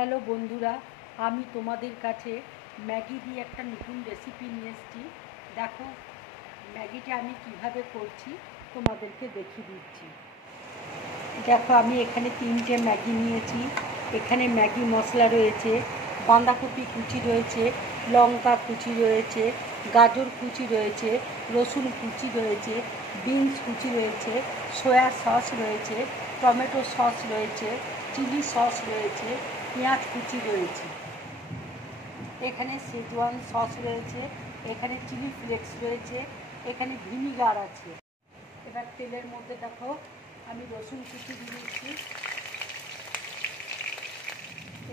Hello বন্ধুরা, আমি তোমাদের কাছে ম্যাগি দিয়ে একটা নতুন রেসিপি নিয়ে এসেছি। দেখো ম্যাগিটা আমি কিভাবে করছি তোমাদেরকে দেখিয়ে দিচ্ছি। দেখো আমি এখানে 3টে ম্যাগি নিয়েছি। এখানে ম্যাগি মশলা রয়েছে, বাঁধাকপি কুচি রয়েছে, লঙ্কা কুচি রয়েছে, গাজর কুচি রয়েছে, রসুন কুচি রয়েছে, বিনস কুচি রয়েছে, সয়া সস রয়েছে, টমেটো সস রয়েছে, চিলি সস রয়েছে, পেঁয়াজ কুচি রয়েছে, এখানে শেজওয়ান সস রয়েছে, এখানে চিলি ফ্লেক্স রয়েছে, এখানে ভিনিগার আছে। এবার তেলের মধ্যে দেখো আমি রসুন কুচি দিয়ে দিচ্ছি।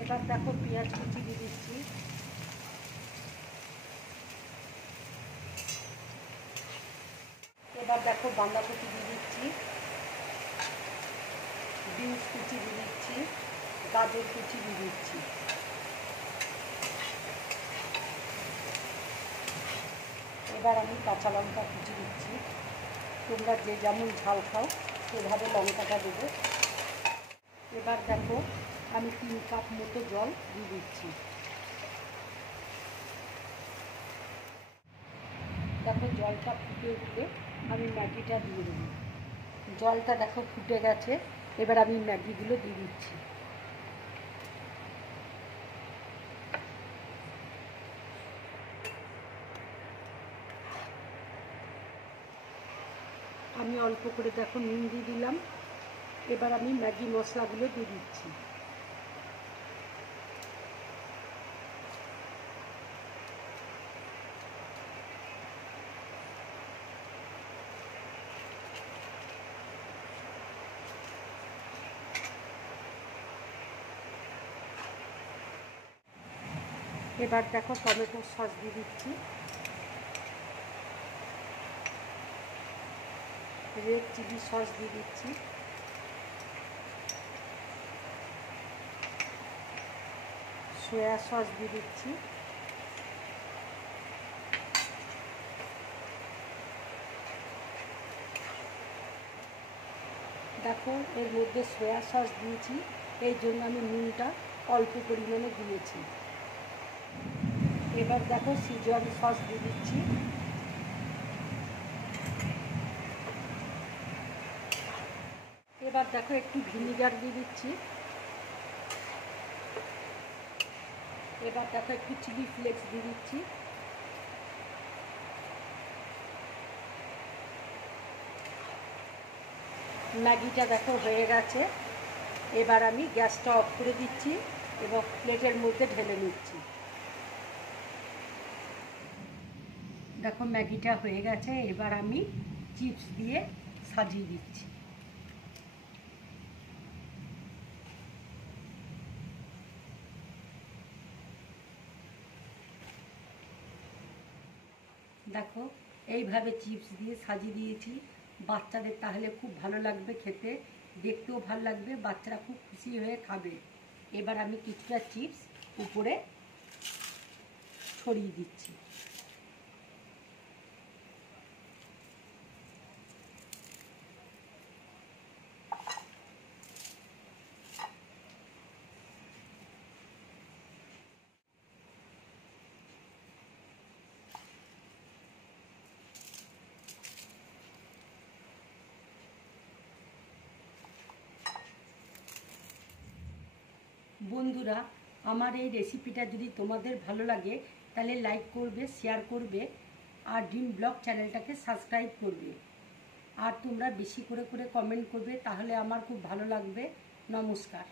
এবার দেখো পেঁয়াজ কুচি দিয়ে দিচ্ছি। এবার দেখো বাঁধাকপি দিয়ে দিচ্ছি, বিনস কুচি দিয়ে দিচ্ছি, গাজর কুচি দিয়ে দিচ্ছি। এবার আমি কাঁচা লঙ্কা কুচি দিচ্ছি। তোমরা যে যেমন ঝাল খাও সেভাবে লঙ্কাটা দেবে। এবার দেখো আমি 3 কাপ মতো জল দিয়ে দিচ্ছি। দেখো জলটা ফুটে উঠলে আমি ম্যাগিটা দিয়ে দেবো। জলটা দেখো ফুটে গেছে, এবার আমি ম্যাগিগুলো দিয়ে দিচ্ছি। আমি অল্প করে দেখো নুন দিয়ে দিলাম। এবার আমি ম্যাগি মশলাগুলো দিয়ে দিচ্ছি। এবার দেখো টমেটো সস দিয়ে দিচ্ছি, রেড চিলি সস দিয়ে দিচ্ছি, সয়া সস দিয়ে দিচ্ছি, দেখো এর মধ্যে সয়া সস দিয়েছি, এই জন্য আমি নুনটা অল্প পরিমাণে দিয়েছি। এবার দেখো শেজওয়ান সস দিয়ে দিচ্ছি। এবার দেখো একটু ভিনিগার দিয়ে দিচ্ছি। এবার দেখো একটু চিলি ফ্লেক্স দিয়ে দিচ্ছি। ম্যাগিটা দেখো হয়ে গেছে। এবার আমি গ্যাসটা অফ করে দিচ্ছি এবং প্লেটের মধ্যে ঢেলে নিচ্ছি। দেখো ম্যাগিটা হয়ে গেছে, এবার আমি চিপস দিয়ে সাজিয়ে দিচ্ছি। দেখো এইভাবে চিপস দিয়ে সাজিয়ে দিয়েছি। বাচ্চাদের তাহলে খুব ভালো লাগবে খেতে, দেখতেও ভালো লাগবে, বাচ্চারা খুব খুশি হয়ে খাবে। এবার আমি কিছুটা চিপস উপরে ছড়িয়ে দিচ্ছি। বন্ধুরা, আমার এই রেসিপিটা যদি তোমাদের ভালো লাগে তাহলে লাইক করবে, শেয়ার করবে আর ড্রিম ব্লগ চ্যানেলটাকে সাবস্ক্রাইব করবে। আর তোমরা বেশি করে কমেন্ট করবে, তাহলে আমার খুব ভালো লাগবে। নমস্কার।